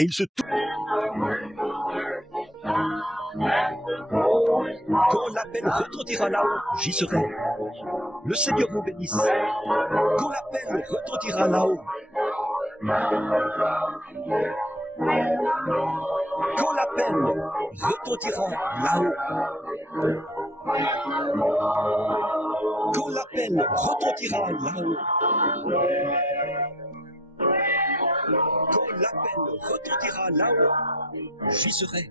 et il se tourne. Quand l'appel retentira là-haut, j'y serai. Le Seigneur vous bénisse. Quand l'appel retentira là-haut, quand l'appel retentira là-haut, quand l'appel retentira là-haut, quand l'appel retentira là-haut, j'y serai.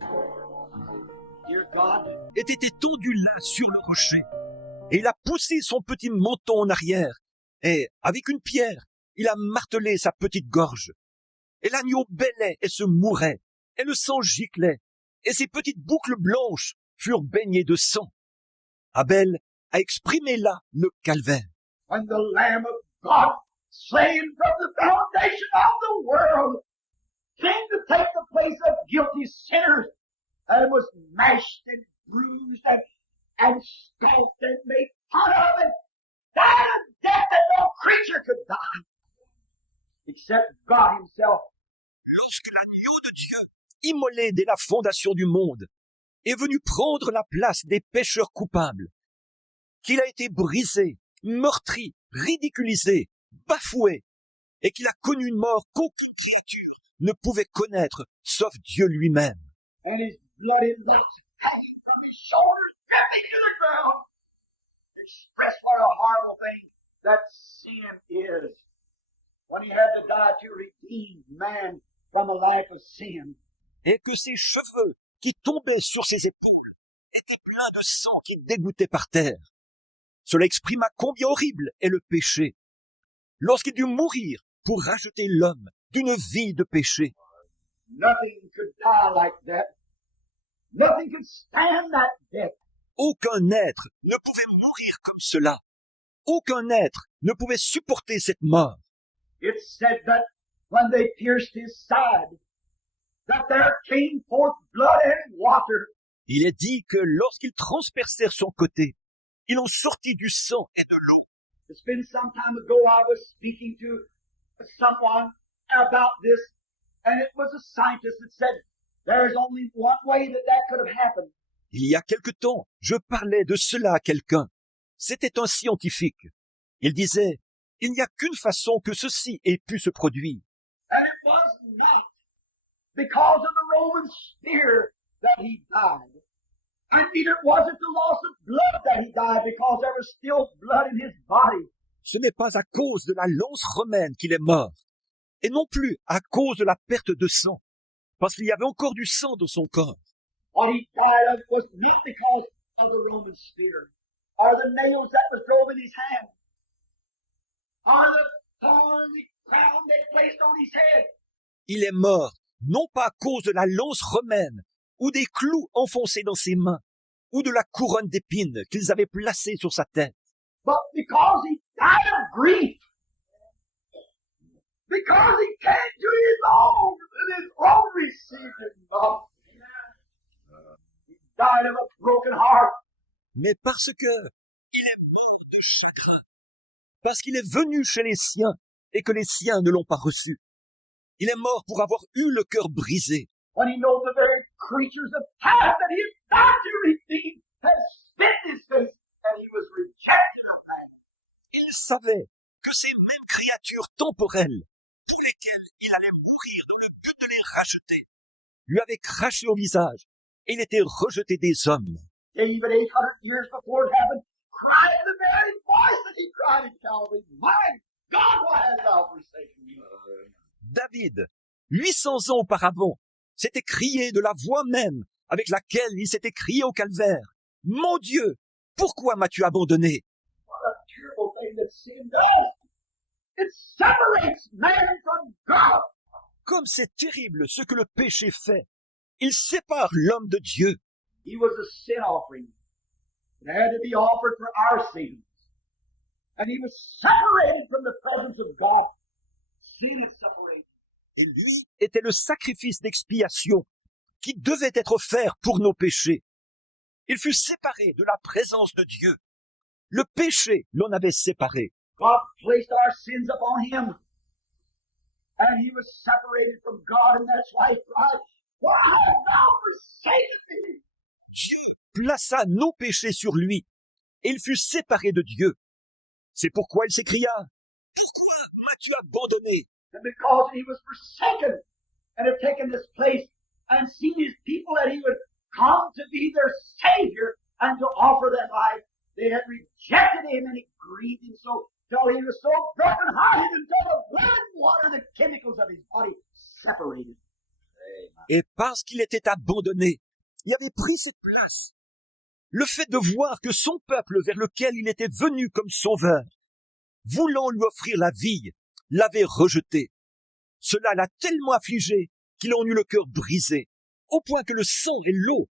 Était étendu là sur le rocher, et il a poussé son petit menton en arrière, et avec une pierre, il a martelé sa petite gorge. Et l'agneau bêlait et se mourait, et le sang giclait, et ses petites boucles blanches furent baignées de sang. Abel a exprimé là le calvaire. When the Lamb of God, slain from the foundation of the world, came to take the place of guilty sinners, and was mashed and bruised and scalped and made fun of and died a death that no creature could die, except God himself. Lorsque l'agneau de Dieu, immolé dès la fondation du monde, est venu prendre la place des pécheurs coupables, qu'il a été brisé, meurtri, ridiculisé, bafoué, et qu'il a connu une mort qu'aucune créature ne pouvait connaître, sauf Dieu lui-même. And his bloody locks hanging from his shoulders, dripping to the ground, express what a horrible thing that sin is. When he had to die to redeem man from a life of sin. Et que ses cheveux qui tombaient sur ses épaules étaient pleins de sang qui dégouttait par terre. Cela exprima combien horrible est le péché, lorsqu'il dut mourir pour racheter l'homme d'une vie de péché. Nothing could die like that. Nothing could stand that death. Aucun être ne pouvait mourir comme cela. Aucun être ne pouvait supporter cette mort. It said that when they pierced his side, that there came forth blood and water. Il est dit que lorsqu'ils transpercèrent son côté, il en sortit du sang et de l'eau. It's been some time ago I was speaking to someone about this, and it was a scientist that said there's only one way that could have happened. Il y a quelque temps, je parlais de cela à quelqu'un. C'était un scientifique. Il disait, il n'y a qu'une façon que ceci ait pu se produire. And it was not because of the Roman spear that he died. And neither was it the loss of blood that he died, because there was still blood in his body. Ce n'est pas à cause de la lance romaine qu'il est mort, et non plus à cause de la perte de sang, parce qu'il y avait encore du sang dans son corps. What he died of was not because of the Roman spear, or the nails that was drove in his hand, or the thorny crown they placed on his head. Il est mort, non pas à cause de la lance romaine, ou des clous enfoncés dans ses mains, ou de la couronne d'épines qu'ils avaient placée sur sa tête, But because he died of grief, because he came to his own, and his own received him not. He died of a broken heart. mais parce que il est mort de chagrin, parce qu'il est venu chez les siens et que les siens ne l'ont pas reçu. Il est mort pour avoir eu le cœur brisé, When he knows the very creatures of past that he had died to redeem had spit in his face, and he was rejected of that. il savait que ces mêmes créatures temporelles, pour lesquelles il allait mourir dans le but de les racheter, lui avaient craché au visage, et il était rejeté des hommes. David, 800 years before it happened, cried the very voice that he cried in Calvary, My God, why hast thou forsaken me? David, 800 ans auparavant, s'était crié de la voix même avec laquelle il s'était crié au calvaire. Mon Dieu, pourquoi m'as-tu abandonné? What a terrible thing that sin does. It separates man from God. Comme c'est terrible ce que le péché fait. Il sépare l'homme de Dieu. He was a sin offering. It had to be offered for our sins. And he was separated from the presence of God. Sin is separated. Et lui était le sacrifice d'expiation qui devait être offert pour nos péchés. Il fut séparé de la présence de Dieu. Le péché l'en avait séparé. God placed our sins upon him. And he was separated from God, and that's why he cried, "Why hast thou forsaken me?" Dieu plaça nos péchés sur lui, et il fut séparé de Dieu. C'est pourquoi il s'écria, « Pourquoi m'as-tu abandonné ?» And because he was forsaken and had taken this place and seen his people that he would come to be their Savior and to offer their life, they had rejected him, and it grieved him so till he was so broken-hearted until the blood and water, the chemicals of his body separated. Et parce qu'il était abandonné, il avait pris cette place. Le fait de voir que son peuple vers lequel il était venu comme sauveur, voulant lui offrir la vie, l'avait rejeté. Cela l'a tellement affligé qu'il en eut le cœur brisé, au point que le sang et l'eau,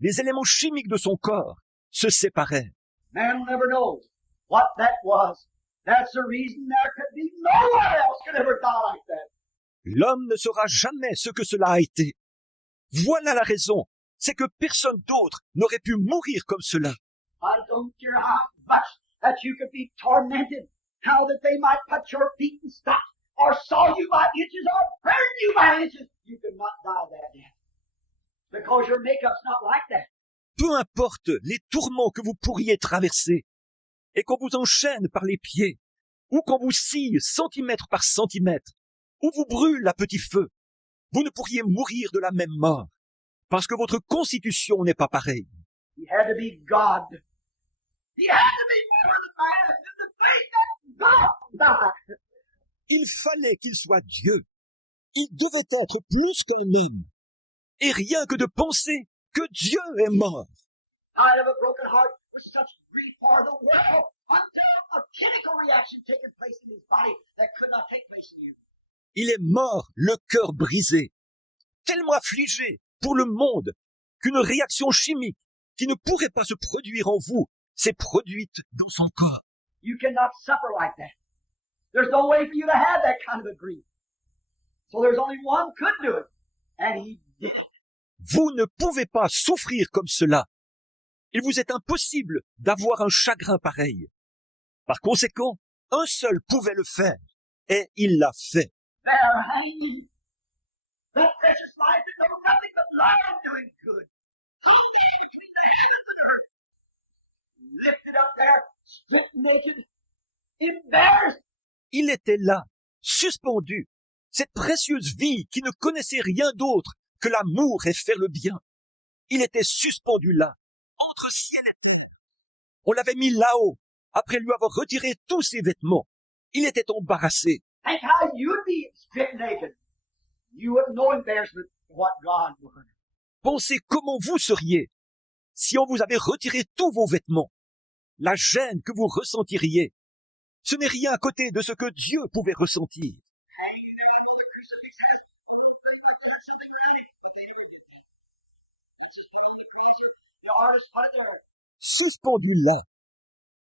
les éléments chimiques de son corps, se séparaient. Man will never know what that was. That's the reason there could be no one else could ever die like that. L'homme ne saura jamais ce que cela a été. Voilà la raison, c'est que personne d'autre n'aurait pu mourir comme cela. I don't care how much that you could be tormented, how that they might cut your feet in stocks, or saw you by inches, or burn you by inches. You could not die that death. Because your makeup's not like that. Peu importe les tourments que vous pourriez traverser, et qu'on vous enchaîne par les pieds, ou qu'on vous scie centimètre par centimètre, ou vous brûle à petit feu, vous ne pourriez mourir de la même mort, parce que votre constitution n'est pas pareille. He had to be God. He had to be more than man, and the faith that God died. Il fallait qu'il soit Dieu. Il devait être plus qu'un homme. Et rien que de penser que Dieu est mort. Died of a broken heart with such grief for the world until a chemical reaction taking place in his body that could not take place in you. Il est mort, le cœur brisé, tellement affligé pour le monde qu'une réaction chimique qui ne pourrait pas se produire en vous s'est produite dans son corps. You cannot suffer like that. There's no way for you to have that kind of a grief. So there's only one could do it, and he did it. Vous ne pouvez pas souffrir comme cela. Il vous est impossible d'avoir un chagrin pareil. Par conséquent, un seul pouvait le faire, et il l'a fait. They're hanging. That precious life that knows nothing but love doing good. Lifted up there, stripped naked, embarrassed. Il était là, suspendu, cette précieuse vie qui ne connaissait rien d'autre que l'amour et faire le bien. Il était suspendu là, entre ciel et terre. On l'avait mis là-haut, après lui avoir retiré tous ses vêtements. Il était embarrassé. Think how you'd be stripped naked. You wouldn't know embarrassment what God would. Pensez comment vous seriez si on vous avait retiré tous vos vêtements. La gêne que vous ressentiriez, ce n'est rien à côté de ce que Dieu pouvait ressentir. The artist put it there. Suspendu là.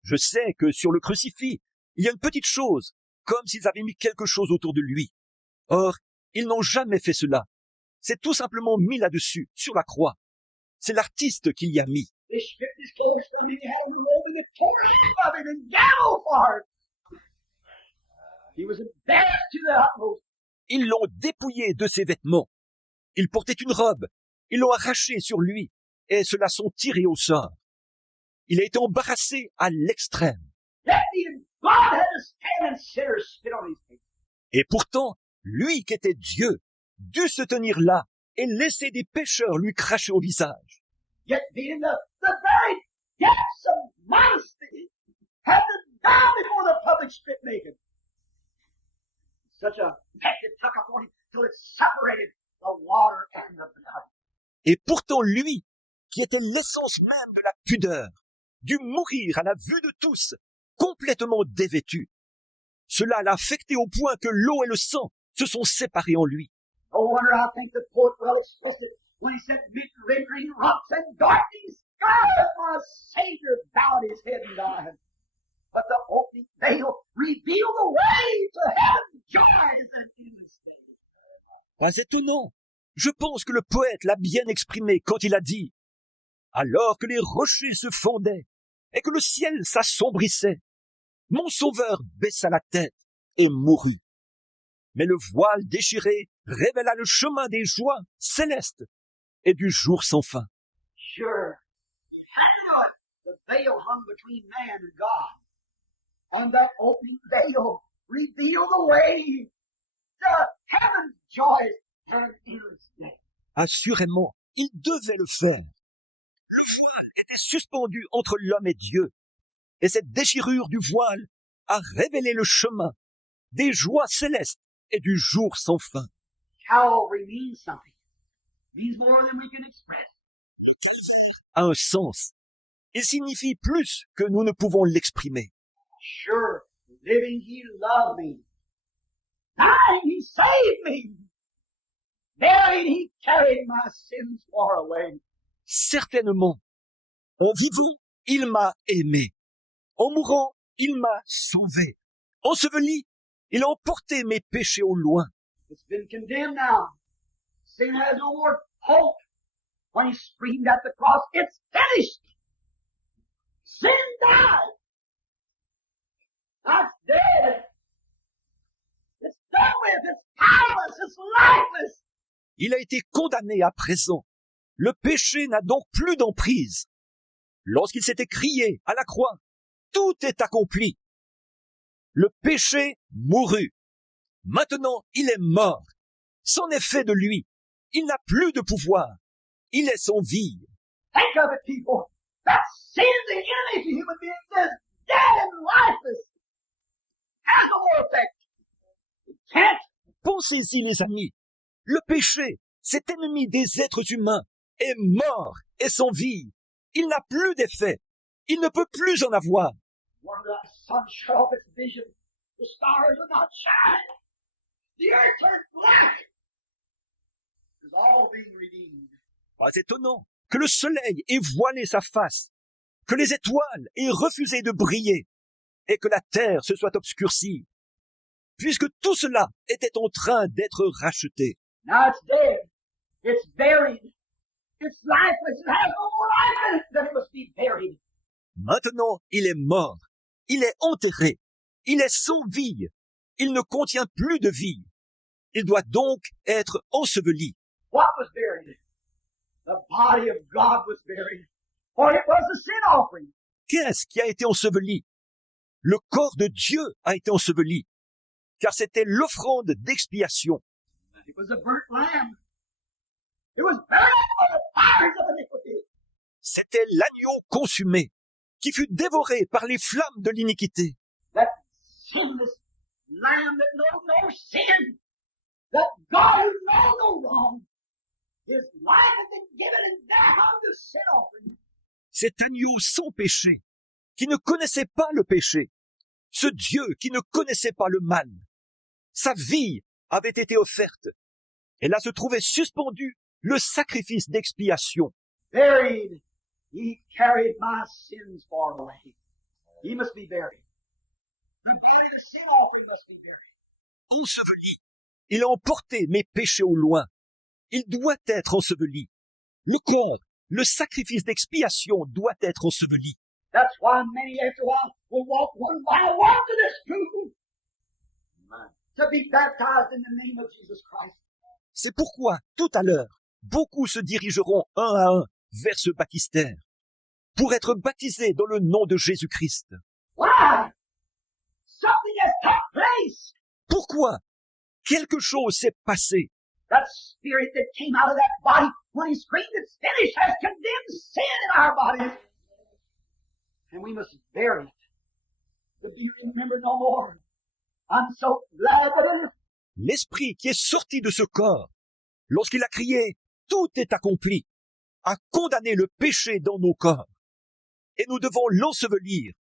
Je sais que sur le crucifix, il y a une petite chose, comme s'ils avaient mis quelque chose autour de lui. Or, ils n'ont jamais fait cela. C'est tout simplement mis là-dessus, sur la croix. C'est l'artiste qui l'y a mis. They stripped his clothes from him, he had him a robe, and they tore him of him and gambled for it. He was embarrassed to the utmost. Ils l'ont dépouillé de ses vêtements. Il portait une robe. Ils l'ont arraché sur lui et se la sont tirés au sort. Il a été embarrassé à l'extrême. Yet even God had to stand and sinners spit on his face. Et pourtant, lui qui était Dieu, dut se tenir là et laisser des pécheurs lui cracher au visage. Yet being the very depths of modesty, had to die before the public strip naked. Such a pet it took upon him till it separated the water and the blood. Et pourtant lui, qui était l'essence même de la pudeur, dut mourir à la vue de tous, complètement dévêtu. Cela l'a affecté au point que l'eau et le sang se sont séparés en lui. No wonder I think the poet well expressed it when he said, "Mid rendering rocks and darkening skies, my Savior bowed his head and died. But the opening veil revealed the way to heaven's joys and endless days." Pas étonnant. Je pense que le poète l'a bien exprimé quand il a dit « Alors que les rochers se fondaient et que le ciel s'assombrissait, mon sauveur baissa la tête et mourut. » Mais le voile déchiré révéla le chemin des joies célestes et du jour sans fin. Sure. You had to know it. The veil hung between man and God. And that opening veil revealed the way to heaven's joys and endless day. Assurément, il devait le faire. Le voile était suspendu entre l'homme et Dieu, et cette déchirure du voile a révélé le chemin des joies célestes et du jour sans fin. Calvary means something. It means more than we can express. A un sens. Il signifie plus que nous ne pouvons l'exprimer. Sure, living He loved me. Dying He saved me. Buried He carried my sins far away. Certainement, en vivant, il m'a aimé. En mourant, il m'a sauvé. Enseveli, il a emporté mes péchés au loin. It's been condemned now. Sin has no more hope. When He screamed at the cross, it's finished. Sin died. That's dead. It's done with. It's powerless. It's lifeless. Il a été condamné à présent. Le péché n'a donc plus d'emprise. Lorsqu'il s'était crié à la croix, tout est accompli. Le péché mourut. Maintenant, il est mort. C'en est fait de lui. Il n'a plus de pouvoir. Il est sans vie. Think of it, people. That sin, the enemy to human beings, is dead and lifeless. Has no more effect. It can't. Pensez-y, les amis. Le péché, cet ennemi des êtres humains, est mort et sans vie. Il n'a plus d'effet. Il ne peut plus en avoir. When the sun shut off its vision, the stars would not shine. The earth turned black. It was all being redeemed. Pas étonnant que le soleil ait voilé sa face, que les étoiles aient refusé de briller, et que la terre se soit obscurcie, puisque tout cela était en train d'être racheté. Now it's dead. It's buried. It's lifeless. It has no more life in it. Then it must be buried. Maintenant, il est mort. Il est enterré. Il est sans vie. Il ne contient plus de vie. Il doit donc être enseveli. What was buried? The body of God was buried. For it was the sin offering. Qu'est-ce qui a été enseveli? Le corps de Dieu a été enseveli, car c'était l'offrande d'expiation. It was a burnt lamb. It was burned by the fires of iniquity. C'était l'agneau consumé, qui fut dévoré par les flammes de l'iniquité. That sinless lamb that knows no sin. That God who knows no wrong. His life has been given and death on the sin offering. Cet agneau sans péché, qui ne connaissait pas le péché, ce Dieu qui ne connaissait pas le mal. Sa vie avait été offerte, et là se trouvait suspendu le sacrifice d'expiation. Buried, He carried my sins far away. He must be buried. The body of the sin offering must be buried. Enseveli, il a emporté mes péchés au loin. Il doit être enseveli. Le corps, le sacrifice d'expiation doit être enseveli. That's why many after a while will walk one by one to this tomb to be baptized in the name of Jesus Christ. C'est pourquoi, tout à l'heure, beaucoup se dirigeront un à un vers ce baptistère, pour être baptisés dans le nom de Jésus-Christ. Why? Something has took place. Pourquoi? Quelque chose s'est passé. That spirit that came out of that body when He screamed, "It's finished," has condemned sin in our bodies. And we must bury it to be remembered no more. I'm so glad that it is. L'esprit qui est sorti de ce corps, lorsqu'il a crié « Tout est accompli », a condamné le péché dans nos corps. Et nous devons l'ensevelir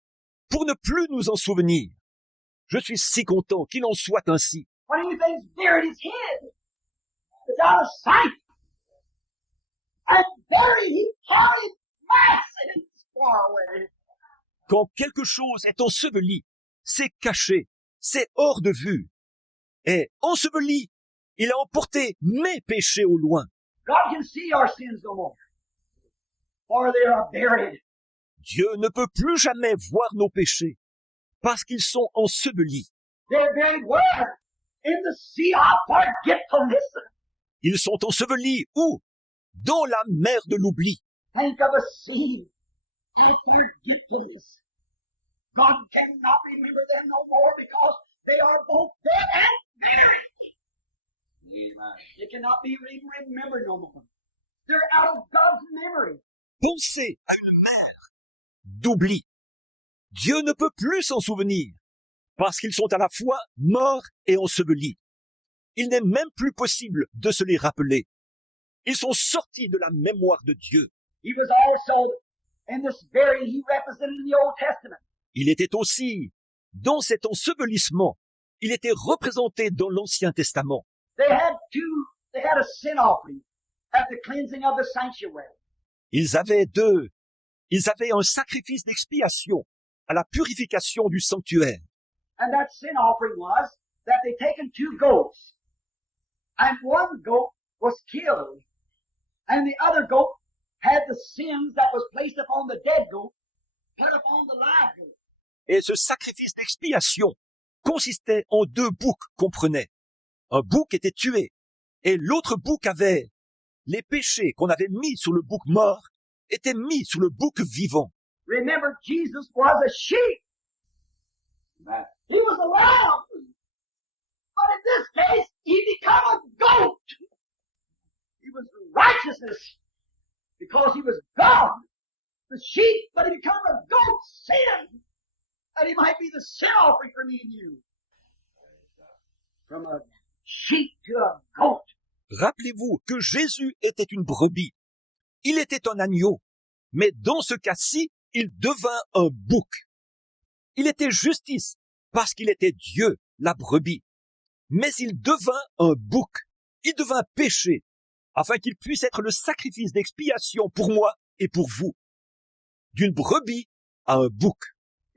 pour ne plus nous en souvenir. Je suis si content qu'il en soit ainsi. When anything's buried, it's hid. It's out of sight. And buried, He carried my sins far away. Quand quelque chose est enseveli, c'est caché, c'est hors de vue. Et enseveli, il a emporté mes péchés au loin. God can see our sins no more. For they are buried. Dieu ne peut plus jamais voir nos péchés, parce qu'ils sont ensevelis. They're buried where? In the sea of forgetfulness. Ils sont ensevelis où? Dans la mer de l'oubli. Think of a sea of forgetfulness. God cannot remember them no more because they are both dead and buried. Amen. They cannot be remembered no more. They're out of God's memory. Pensez à une mer d'oubli. Dieu ne peut plus s'en souvenir parce qu'ils sont à la fois morts et ensevelis. Il n'est même plus possible de se les rappeler. Ils sont sortis de la mémoire de Dieu. He was also in this burial he represented in the Old Testament. Il était aussi dans cet ensevelissement. Il était représenté dans l'Ancien Testament. They had a sin offering at the cleansing of the sanctuary. Ils avaient un sacrifice d'expiation à la purification du sanctuaire. And that sin offering was that they taken 2 goats, and one goat was killed, and the other goat had the sins that was placed upon the dead goat put upon the live goat. Et ce sacrifice d'expiation consistait en 2 boucs qu'on prenait. Un bouc était tué, et l'autre bouc avait les péchés qu'on avait mis sur le bouc mort étaient mis sur le bouc vivant. Remember, Jesus was a sheep. He was a lamb. But in this case, he became a goat. He was righteousness because he was God, the sheep, but he became a goat, sin, that he might be the sin offering for me and you. From a sheep to a goat. Rappelez-vous que Jésus était une brebis. Il était un agneau. Mais dans ce cas-ci, il devint un bouc. Il était justice parce qu'il était Dieu, la brebis. Mais il devint un bouc. Il devint péché afin qu'il puisse être le sacrifice d'expiation pour moi et pour vous. D'une brebis à un bouc.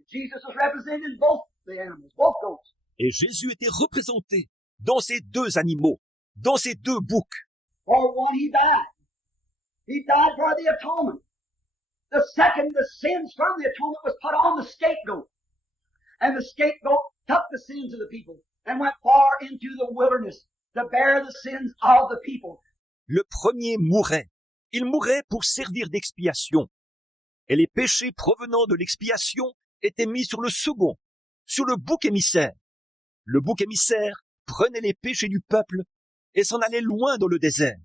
Jesus was represented in both the animals, both goats. Et Jésus était représenté dans ces 2 animaux, dans ces 2 boucs. For one, he died. He died for the atonement. The second, the sins from the atonement was put on the scapegoat. And the scapegoat took the sins of the people and went far into the wilderness to bear the sins of the people. Le premier mourait. Il mourait pour servir d'expiation. Et les péchés provenant de l'expiation étaient mis sur le second, sur le bouc émissaire. Le bouc émissaire prenait les péchés du peuple et s'en allait loin dans le désert,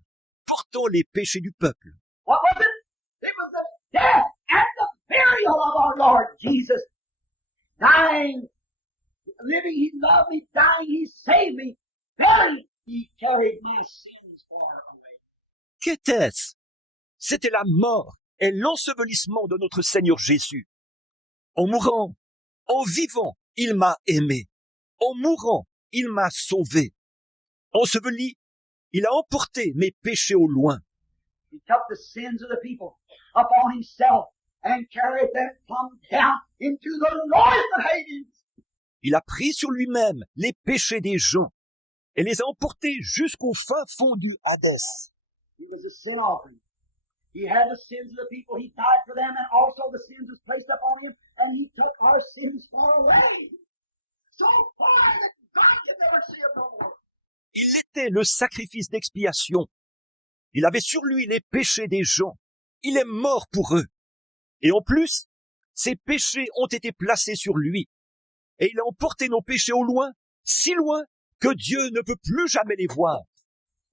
portant les péchés du peuple. What was it? It was the death and the burial of our Lord Jesus. Dying, living, he loved me. Dying, he saved me. Buried, he carried my sins far away. Qu'était-ce? C'était la mort et l'ensevelissement de notre Seigneur Jésus. En mourant, en vivant, il m'a aimé. En mourant, il m'a sauvé. Enseveli, il a emporté mes péchés au loin. He took the sins of the people upon himself and carried them plumb down into the lowest of Hades. Il a pris sur lui-même les péchés des gens et les a emportés jusqu'au fin fond du Hadès. He was a sin offering. He had the sins of the people. He died for them, and also the sins was placed upon him, and he took our sins far away. So far that God can never see them no more. Il était le sacrifice d'expiation. Il avait sur lui les péchés des gens. Il est mort pour eux. Et en plus, ses péchés ont été placés sur lui. Et il a emporté nos péchés au loin, si loin que Dieu ne peut plus jamais les voir.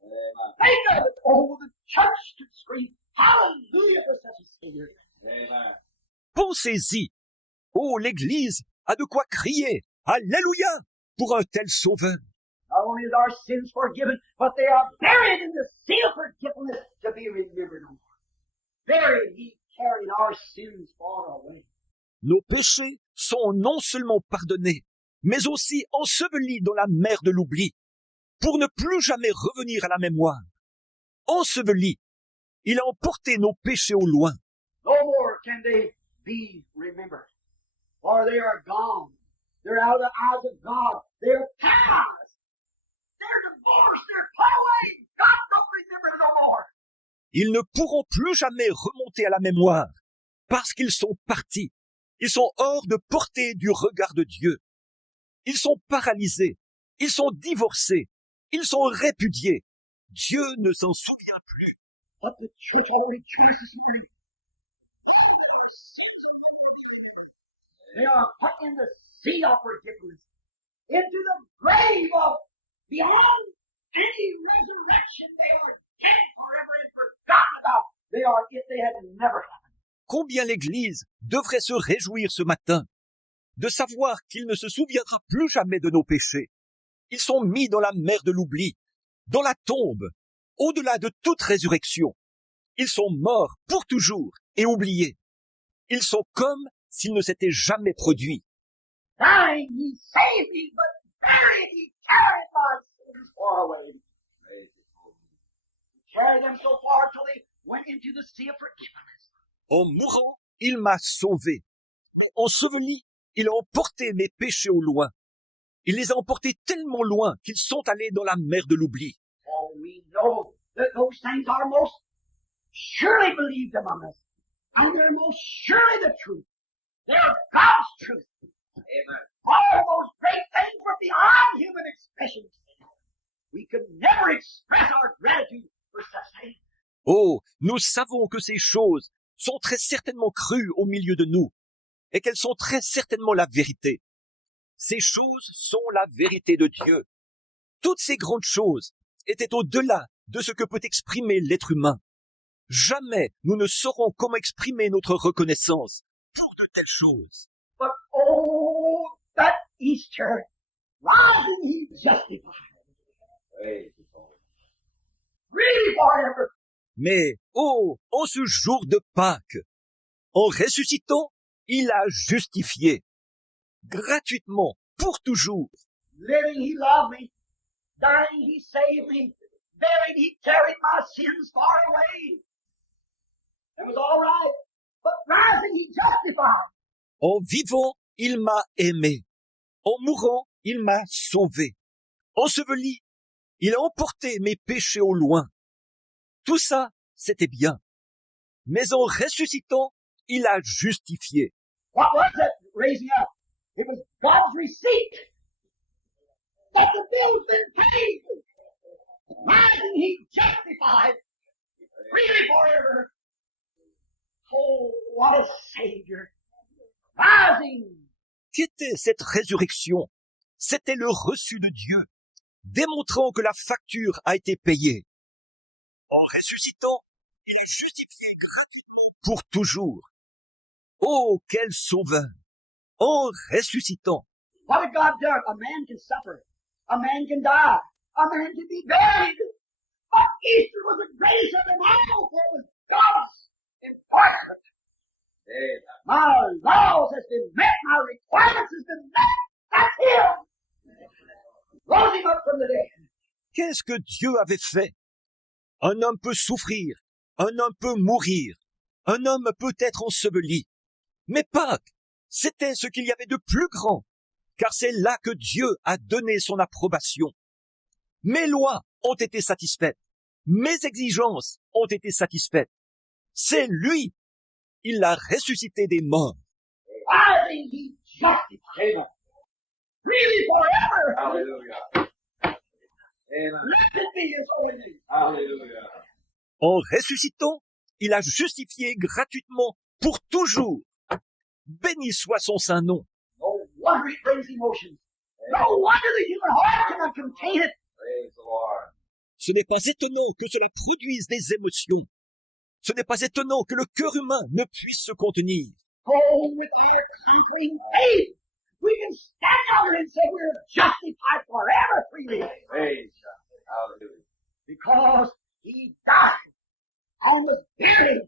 Think of it. Oh, the church could scream, hallelujah for such a Savior. Amen. Pensez-y. Oh, l'Église a de quoi crier. Alléluia pour un tel sauveur. Not only is our sins forgiven, but they are buried in the sea of forgetfulness to be remembered no more. Buried, he carried our sins far away. Nos péchés sont non seulement pardonnés, mais aussi ensevelis dans la mer de l'oubli, pour ne plus jamais revenir à la mémoire. Ensevelis, il a emporté nos péchés au loin. No more can they be remembered, for they are gone. They're out of the eyes of God. They're past. They're divorced. They're put away. God don't remember no more. Ils ne pourront plus jamais remonter à la mémoire, parce qu'ils sont partis. Ils sont hors de portée du regard de Dieu. Ils sont paralysés Ils sont divorcés. Ils sont répudiés. Dieu ne s'en souvient plus. But the church already chooses this morning. They are put in the sea of forgiveness, into the grave of beyond any resurrection. They are dead forever and forgotten about. They are if they had never happened. Combien l'Église devrait se réjouir ce matin de savoir qu'il ne se souviendra plus jamais de nos péchés. Ils sont mis dans la mer de l'oubli, dans la tombe, au-delà de toute résurrection. Ils sont morts pour toujours et oubliés. Ils sont comme s'ils ne s'étaient jamais produits. Dying, he saved me, but buried, he carried my sins far away. He carried them so far till they went into the sea of forgiveness. En mourant, il m'a sauvé. Enseveli, il a emporté mes péchés au loin. Il les a emportés tellement loin qu'ils sont allés dans la mer de l'oubli. Oh, we know that those things are most surely believed among us. And they're most surely the truth. They're God's truth. Amen. All those great things were beyond human expression. We could never express our gratitude for such things. Oh, nous savons que ces choses sont très certainement crues au milieu de nous, et qu'elles sont très certainement la vérité. Ces choses sont la vérité de Dieu. Toutes ces grandes choses étaient au-delà de ce que peut exprimer l'être humain. Jamais nous ne saurons comment exprimer notre reconnaissance pour de telles choses. But oh, that Easter, rising he justified. Really forever. Mais, oh, en ce jour de Pâques, en ressuscitant, il a justifié, gratuitement, pour toujours. Living he loved me. Dying he saved me. Buried he carried my sins far away. It was all right. But rising he justified. En vivant, il m'a aimé. En mourant, il m'a sauvé. Enseveli, il a emporté mes péchés au loin. Tout ça, c'était bien. Mais en ressuscitant, il a justifié. What was it raising up? It was God's receipt that the bill's been paid. Rising he justified. Freely forever. Oh, what a Savior. Rising. Qu'était cette résurrection? C'était le reçu de Dieu, démontrant que la facture a été payée. En ressuscitant, il est justifié gratuitement pour toujours. Oh, quel sauveur! En ressuscitant, What had God done? A man can suffer. A man can die. A man can be buried. But Easter was the greatest of them all, for it was God's important. My laws has been met. My requirements has been met. That's Him. Rose Him up from the dead. qu'est-ce que Dieu avait fait? Un homme peut souffrir, un homme peut mourir, un homme peut être enseveli. Mais Pâques, c'était ce qu'il y avait de plus grand, car c'est là que Dieu a donné son approbation. Mes lois ont été satisfaites, mes exigences ont été satisfaites. C'est lui, il l'a ressuscité des morts. Rising, He justified. Really forever. Hallelujah. Amen. Blessed be His holy name. Hallelujah. En ressuscitant, il a justifié gratuitement pour toujours. Béni soit son saint nom. No wonder it brings emotions. No wonder the human heart cannot contain it. Praise the Lord. Ce n'est pas étonnant que cela produise des émotions. Ce n'est pas étonnant que le cœur humain ne puisse se contenir. Oh, with our conquering faith, we can stand out and say we're justified forever freely. Praise God. Hallelujah. Because He died and was buried,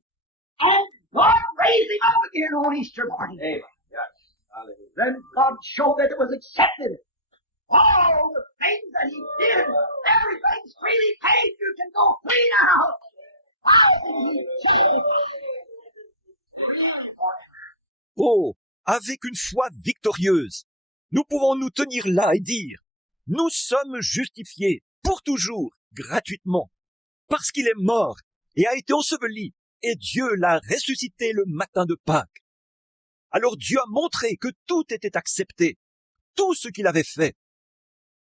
and God raised Him up again on Easter morning. Amen. Yes. Hallelujah. Then God showed that it was accepted. All the things that He did, everything's freely paid. You can go free now. How did He justify? Freely forever. Oh, avec une foi victorieuse, nous pouvons nous tenir là et dire, nous sommes justifiés pour toujours, gratuitement, parce qu'il est mort et a été enseveli, et Dieu l'a ressuscité le matin de Pâques. Alors Dieu a montré que tout était accepté, tout ce qu'il avait fait.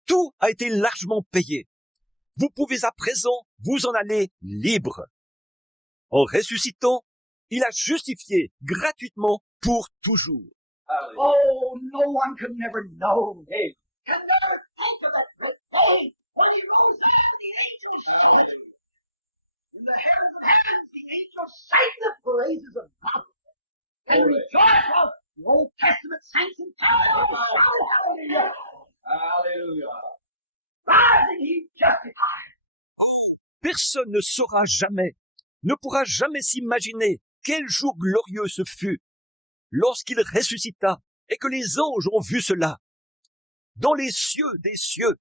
Tout a été largement payé. Vous pouvez à présent vous en aller libre. En ressuscitant, il a justifié gratuitement pour toujours. Hallelujah. Oh, no one can never know. Amen. Can never think of that great day when he rose up, the angels shouted. In the heavens of heavens, the angels sang the praises of God. And Glory. rejoice while the Old Testament saints and shouted, hallelujah. Hallelujah. Rising, he justified. Personne ne saura jamais, ne pourra jamais s'imaginer quel jour glorieux ce fut lorsqu'il ressuscita et que les anges ont vu cela. Dans les cieux des cieux,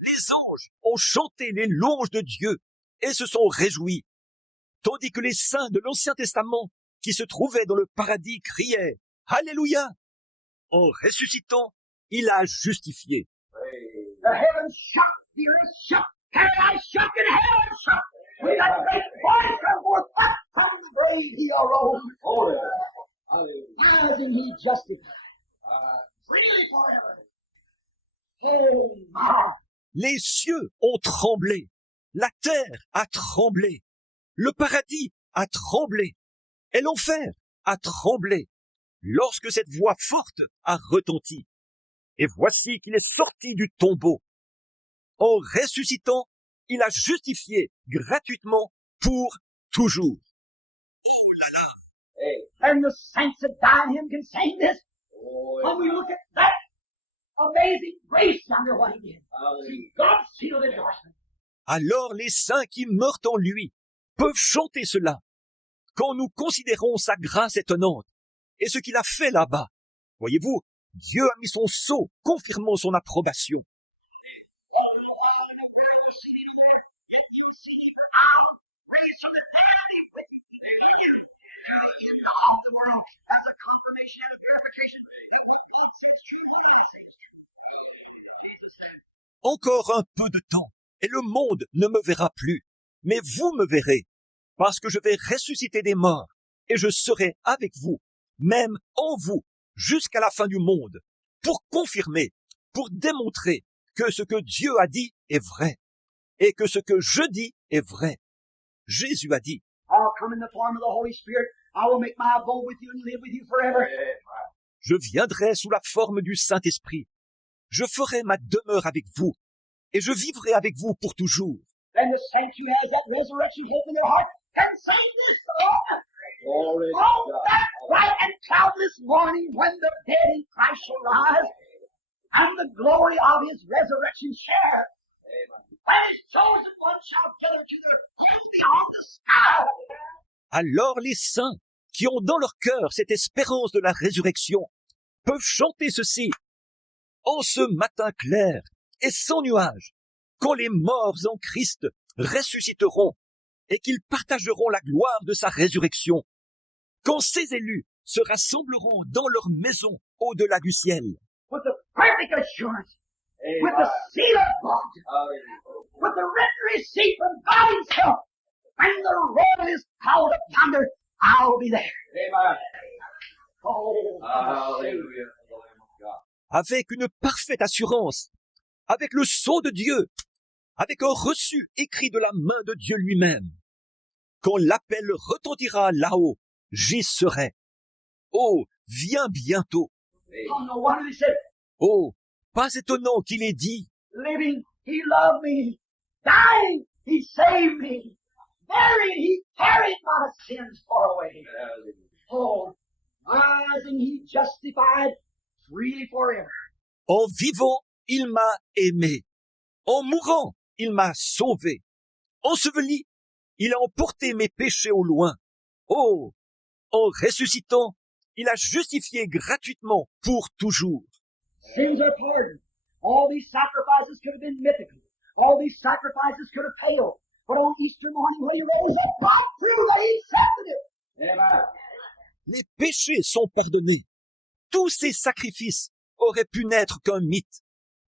les anges ont chanté les louanges de Dieu et se sont réjouis, tandis que les saints de l'Ancien Testament qui se trouvaient dans le paradis criaient « Alléluia !» En ressuscitant, il a justifié. Praise. The heavens shook, the earth shook, paradise shook, and heaven shook. With that great voice come forth, up from the grave he arose. Glory. Hallelujah. Rising, he justified. Freely forever. Oh, my. Les cieux ont tremblé, la terre a tremblé, le paradis a tremblé, et l'enfer a tremblé, lorsque cette voix forte a retenti. Et voici qu'il est sorti du tombeau. En ressuscitant, il a justifié gratuitement pour toujours. Hey. And the saints that died in him can sing this. Oh, When we look at that amazing grace under what he did. Hallelujah. See, God's sealed endorsement. Alors les saints qui meurent en lui peuvent chanter cela, quand nous considérons sa grâce étonnante et ce qu'il a fait là-bas. Voyez-vous, Dieu a mis son sceau confirmant son approbation. Encore un peu de temps, et le monde ne me verra plus, mais vous me verrez, parce que je vais ressusciter des morts, et je serai avec vous, même en vous, jusqu'à la fin du monde, pour confirmer, pour démontrer que ce que Dieu a dit est vrai, et que ce que je dis est vrai. Jésus a dit, I'll come in the form of the Holy Spirit. I will make my abode with you and live with you forever. je viendrai sous la forme du Saint-Esprit, je ferai ma demeure avec vous, et je vivrai avec vous pour toujours. Then the saints who has that resurrection hope in their heart can sing this song. Glory to Oh, God. that bright and cloudless morning when the dead in Christ shall rise and the glory of his resurrection share. Amen. When his chosen ones shall gather to their home beyond the sky. Alors les saints, qui ont dans leur cœur cette espérance de la résurrection, peuvent chanter ceci. En ce matin clair et sans nuage, quand les morts en Christ ressusciteront et qu'ils partageront la gloire de sa résurrection, quand ces élus se rassembleront dans leur maison au-delà du ciel, With the perfect assurance, with Amen. the seal of God, Hallelujah. with the written receipt from God himself, when the roll is called up yonder, I'll be there. Amen. Oh, Hallelujah to the Lamb of God. avec une parfaite assurance, avec le sceau de Dieu, avec un reçu écrit de la main de Dieu lui-même. Quand l'appel retentira là-haut, j'y serai. Oh, viens bientôt. oh, no wonder he said, Oh, pas étonnant qu'il ait dit, living, he loved me. Dying, he saved me. Buried, he carried my sins far away. Hallelujah. Oh, rising, he justified freely forever. en vivant, il m'a aimé. En mourant, il m'a sauvé. Enseveli, il a emporté mes péchés au loin. Oh, en ressuscitant, il a justifié gratuitement pour toujours. Sins are pardoned. All these sacrifices could have been mythical. All these sacrifices could have paled. But on Easter morning when he rose up, God proved that he accepted it. Amen. Les péchés sont pardonnés. Tous ces sacrifices auraient pu n'être qu'un mythe.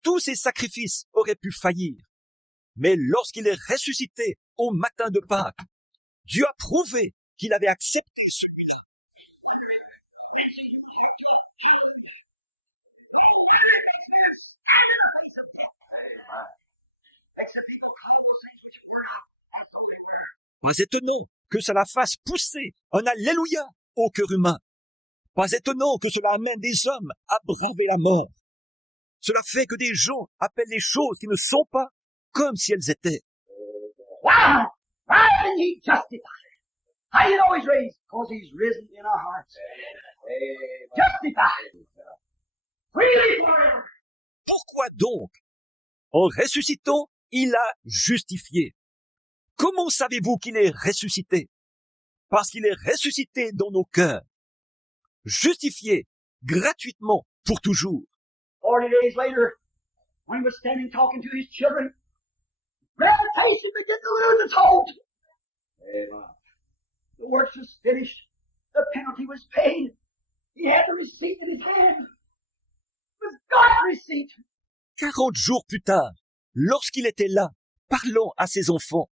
Tous ces sacrifices auraient pu faillir. Mais lorsqu'il est ressuscité au matin de Pâques, Dieu a prouvé qu'il avait accepté celui-là. Pas étonnant que cela fasse pousser un Alléluia au cœur humain. Pas étonnant que cela amène des hommes à braver la mort. Cela fait que des gens appellent les choses qui ne sont pas comme si elles étaient. Why? Why did he justify? How you know he's raised? Because he's risen in our hearts. Justified. Freely forever. Pourquoi donc? En ressuscitant, il a justifié. Comment savez-vous qu'il est ressuscité? Parce qu'il est ressuscité dans nos cœurs. Justifié gratuitement pour toujours. 40 days later, when he was standing talking to his children, gravitation began to lose its hold. Amen. The work was finished. The penalty was paid. He had the receipt in his hand. It was God's receipt. 40 jours plus tard, lorsqu'il était là, parlant à ses enfants,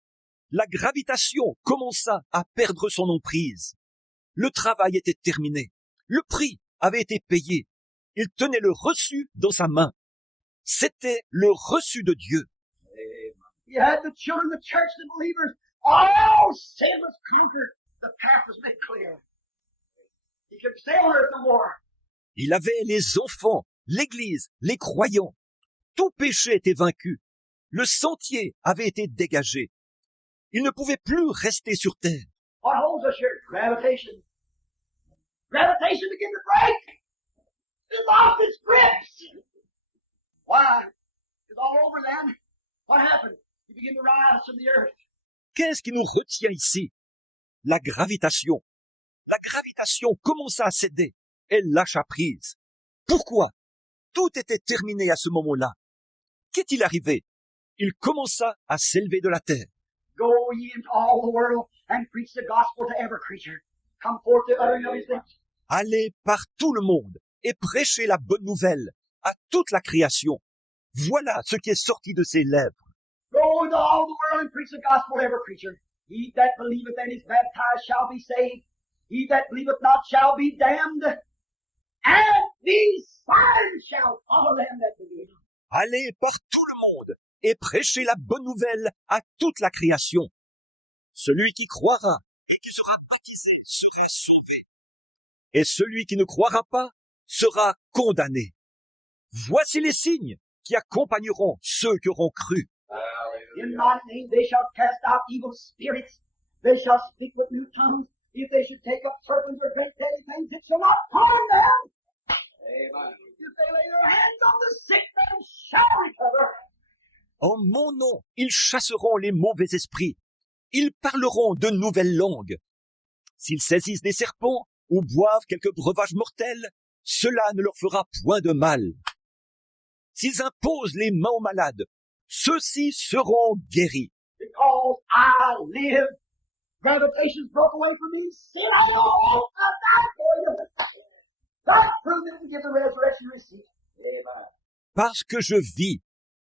la gravitation commença à perdre son emprise. Le travail était terminé. Le prix avait été payé. Il tenait le reçu dans sa main. C'était le reçu de Dieu. He had the children, the church, the believers. All sin was conquered. The path was made clear. He could stay on earth no more. Il avait les enfants, l'Église, les croyants. Tout péché était vaincu. Le sentier avait été dégagé. Il ne pouvait plus rester sur terre. What holds us here? Gravitation. Gravitation began to break. It lost its grips. Why? It's all over then. What happened? He began to rise from the earth. Qu'est-ce qui nous retient ici? La gravitation. La gravitation commença à céder. Elle lâcha prise. Pourquoi? Tout était terminé à ce moment-là. Qu'est-il arrivé? Il commença à s'élever de la terre. Go ye into all the world and preach the gospel to every creature. Come forth the uttering of his lips. Allez par tout le monde et prêchez la bonne nouvelle à toute la création. Voilà ce qui est sorti de ses lèvres. Go into all the world and preach the gospel to every creature. He that believeth and is baptized shall be saved. He that believeth not shall be damned. And these signs shall follow them that believe. Allez par tout le monde et prêchez la bonne nouvelle à toute la création. Celui qui croira et qui sera baptisé sera sauvé. Et celui qui ne croira pas sera condamné. Voici les signes qui accompagneront ceux qui auront cru. In my name they shall cast out evil spirits. They shall speak with new tongues. If they should take up serpents or great deadly things, it shall not harm them. Amen. If they lay their hands on the sick, they shall recover. En mon nom, ils chasseront les mauvais esprits. Ils parleront de nouvelles langues. S'ils saisissent des serpents ou boivent quelques breuvages mortels, cela ne leur fera point de mal. S'ils imposent les mains aux malades, ceux-ci seront guéris. Because I live, gravitation's broke away from me. Sin, I know I died for you. That proved it to give the resurrection receipt. Amen. Parce que je vis,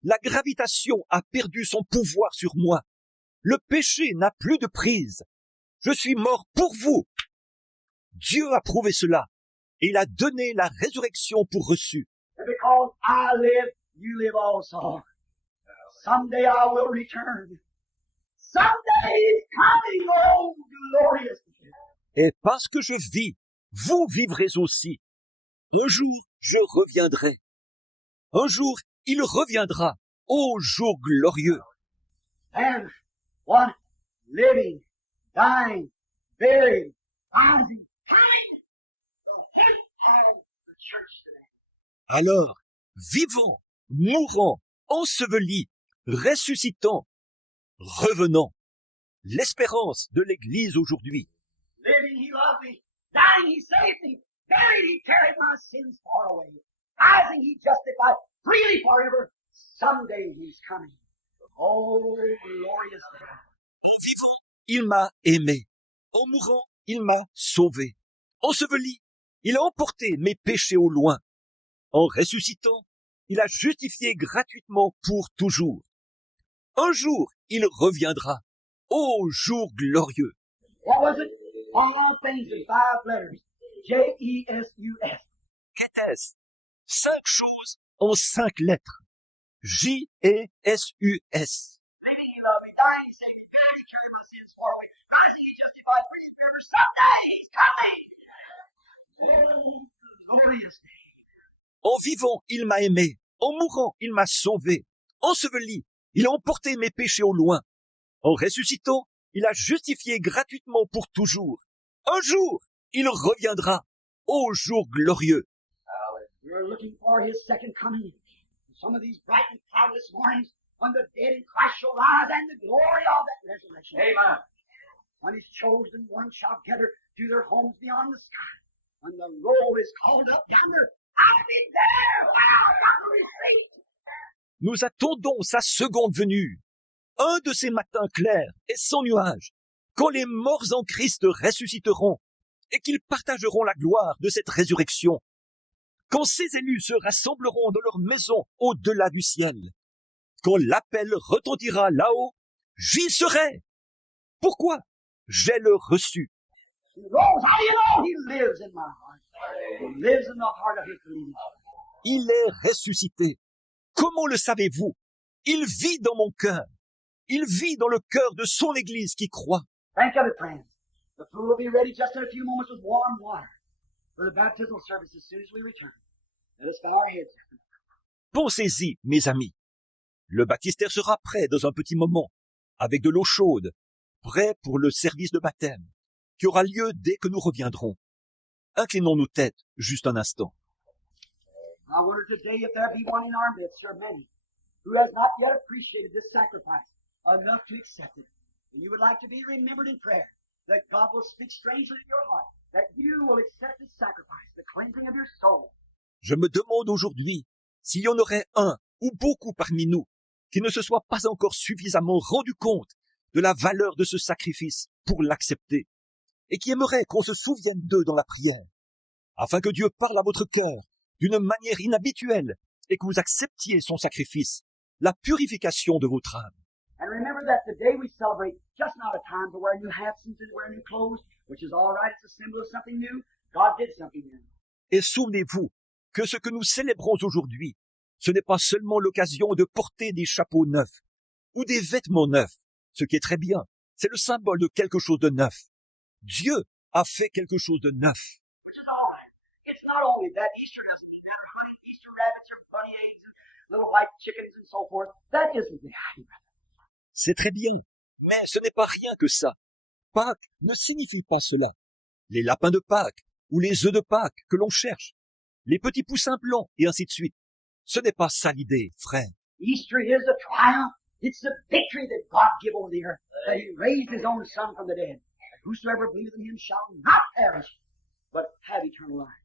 la gravitation a perdu son pouvoir sur moi. Le péché n'a plus de prise. Je suis mort pour vous. Dieu a prouvé cela et il a donné la résurrection pour reçu. And because I live, you live also. Someday I will return. Someday is coming, oh glorious. Et parce que je vis, vous vivrez aussi. Un jour, je reviendrai. Un jour, il reviendra. Ô jour glorieux. And what? Living, dying, buried, rising, coming. The head of the church today. Alors, vivant, mourant, enseveli, ressuscitant, revenant. L'espérance de l'Église aujourd'hui. Living, he loved me. Dying, he saved me. Buried, he carried my sins far away. Rising, he justified freely forever. Someday he's coming. Oh, glorious day. En vivant, il m'a aimé. En mourant, il m'a sauvé. Enseveli, il a emporté mes péchés au loin. En ressuscitant, il a justifié gratuitement pour toujours. Un jour, il reviendra. Ô jour glorieux. What was it? All things in 5 letters. J-E-S-U-S. Qu'était-ce? 5 choses en 5 lettres. J-E-S-U-S. Living, he loved me. Dying, he saved me. Buried, he carried my sins swore away. Rising and justified, bringing forever. Someday he's coming. Glorious day. En vivant, il m'a aimé. En mourant, il m'a sauvé. Enseveli, il a emporté mes péchés au loin. En ressuscitant, il a justifié gratuitement pour toujours. Un jour, il reviendra. Ô jour glorieux. We're looking for his second coming. Some of these bright and cloudless mornings when the dead in Christ shall rise and the glory of that resurrection. Amen. When his chosen ones shall gather to their homes beyond the sky. When the roll is called up yonder, I'll be there. I'll receive. Nous attendons sa seconde venue. Un de ces matins clairs et sans nuages, quand les morts en Christ ressusciteront et qu'ils partageront la gloire de cette résurrection. Quand ces élus se rassembleront dans leur maison au-delà du ciel. Quand l'appel retentira là-haut, j'y serai. Pourquoi? J'ai le reçu. He rose. How do you know? He lives in my heart. He lives in the heart of his believing. Il est ressuscité. Comment le savez-vous? Il vit dans mon cœur. Il vit dans le cœur de son Église qui croit. Think of it, friends. The food will be ready just in a few moments with warm water for the baptismal service as soon as we return. Let us bow our heads. Pensez-y, mes amis. Le baptistère sera prêt dans un petit moment, avec de l'eau chaude, prêt pour le service de baptême, qui aura lieu dès que nous reviendrons. Inclinons-nous tête juste un instant. I wonder today if there be one in our midst, or many, who has not yet appreciated this sacrifice enough to accept it. And you would like to be remembered in prayer, that God will speak strangely in your heart, that you will accept this sacrifice, the cleansing of your soul. Je me demande aujourd'hui s'il y en aurait un ou beaucoup parmi nous qui ne se soit pas encore suffisamment rendu compte de la valeur de ce sacrifice pour l'accepter et qui aimerait qu'on se souvienne d'eux dans la prière, afin que Dieu parle à votre cœur d'une manière inhabituelle et que vous acceptiez son sacrifice, la purification de votre âme. And remember that today we celebrate just not a time to wear new hats and to wear new clothes, which is all right, it's a symbol of something new. God did something new. Et souvenez-vous que ce que nous célébrons aujourd'hui, ce n'est pas seulement l'occasion de porter des chapeaux neufs ou des vêtements neufs, ce qui est très bien, c'est le symbole de quelque chose de neuf. Dieu a fait quelque chose de neuf. Which is all right. It's not only that Easter doesn't mean that, or hunting Easter rabbits or bunny eggs and little white chickens and so forth. That isn't the idea. C'est très bien, mais ce n'est pas rien que ça. Pâques ne signifie pas cela. Les lapins de Pâques ou les œufs de Pâques que l'on cherche, les petits poussins blancs et ainsi de suite. Ce n'est pas ça l'idée, frère. Easter is a triumph. It's the victory that God gave over the earth, that he raised his own son from the dead. And whosoever believeth in him shall not perish, but have eternal life.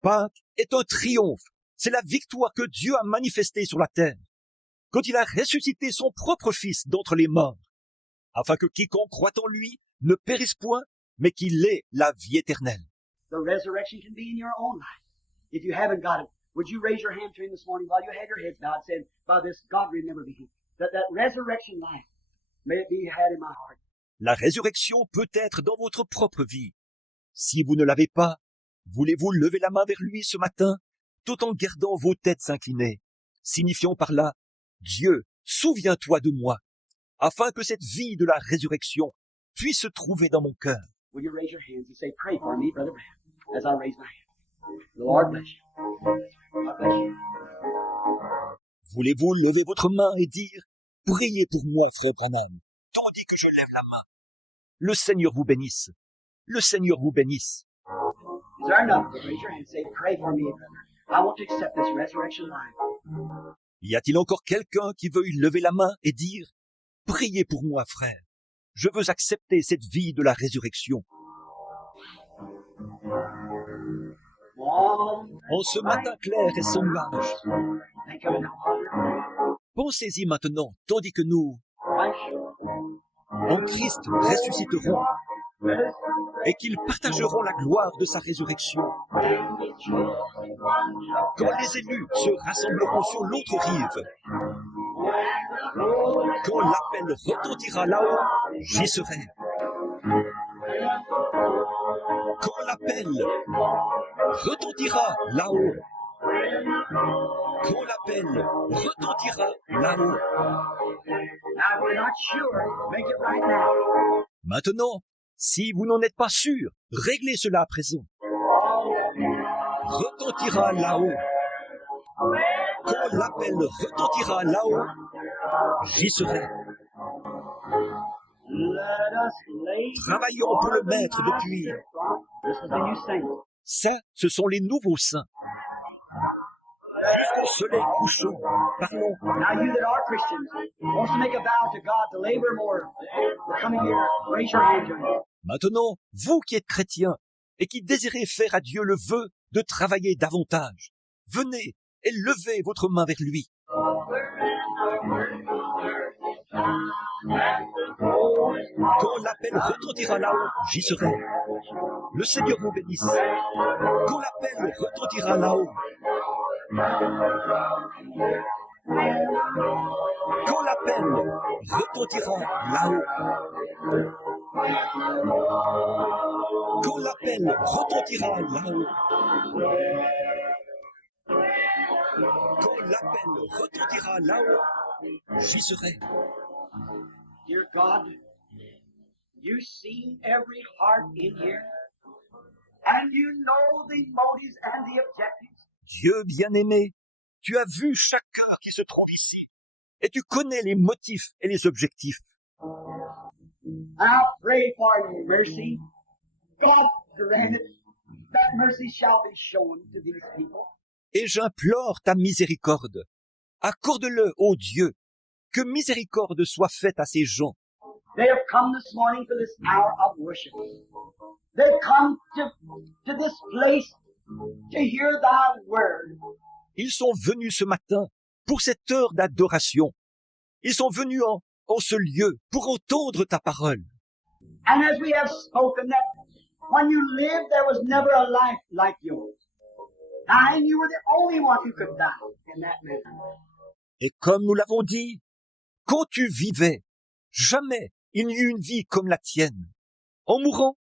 Pâques est un triomphe. C'est la victoire que Dieu a manifestée sur la terre, quand il a ressuscité son propre Fils d'entre les morts, afin que quiconque croit en lui ne périsse point, mais qu'il ait la vie éternelle. The resurrection can be in your own life. If you haven't got it, would you raise your hand to him this morning while you had your heads bowed, saying, by this, God remember me, that resurrection life, may it be had in my heart. La résurrection peut être dans votre propre vie. Si vous ne l'avez pas, voulez-vous lever la main vers lui ce matin, tout en gardant vos têtes inclinées, signifiant par là, Dieu, souviens-toi de moi, afin que cette vie de la résurrection puisse se trouver dans mon cœur. Will you raise your hands and say, pray for me, Brother Branham, as I raise my hand. The Lord bless you. God bless you. Voulez-vous lever votre main et dire, priez pour moi, frère Branham, tandis que je lève la main. Le Seigneur vous bénisse. Le Seigneur vous bénisse. Is there enough? Raise your hand and say, pray for me, brother. I want to accept this resurrection life. Y a-t-il encore quelqu'un qui veuille lever la main et dire, priez pour moi, frère. Je veux accepter cette vie de la résurrection. En ce matin clair et sans nuage, Think of it now. pensez-y maintenant, tandis que nous, en Christ, ressusciterons et qu'ils partageront la gloire de sa résurrection. Quand les élus se rassembleront sur l'autre rive, quand l'appel retentira là-haut, j'y serai. Quand l'appel retentira là-haut, quand l'appel retentira là-haut, Now, if you're not sure, make it right now. Maintenant, si vous n'en êtes pas sûr, réglez cela à présent. Retentira là-haut. Quand l'appel retentira là-haut, j'y serai. Let us lay Travaillons pour le Maître depuis. This is the new saint. Ça, ce sont les nouveaux saints. Soleil couchant, parlons. Now you that are Christians, wants to make a vow to God to labor more the coming year, raise your hand to Him. Maintenant, vous qui êtes chrétiens et qui désirez faire à Dieu le vœu de travailler davantage, venez et levez votre main vers lui. Quand l'appel retentira là-haut, j'y serai. Le Seigneur vous bénisse. Quand l'appel retentira là-haut, quand l'appel retentira là-haut, quand l'appel retentira là-haut, quand l'appel retentira là-haut, j'y serai. Dear God, you see every heart in here, and you know the motives and the objectives. Dieu bien-aimé, tu as vu chaque cœur qui se trouve ici, et tu connais les motifs et les objectifs. I pray for your mercy. God grant it, that mercy shall be shown to these people. Et j'implore ta miséricorde. Accorde-le, ô Dieu, que miséricorde soit faite à ces gens. They have come this morning for this hour of worship. They've come to this place to hear thy word. Ils sont venus ce matin pour cette heure d'adoration. Ils sont venus en ce lieu pour entendre ta parole. And as we have spoken that when you lived there was never a life like yours. And you were the only one who could die in that manner. Et comme nous l'avons dit, quand tu vivais, jamais il n'y eut une vie comme la tienne. En mourant,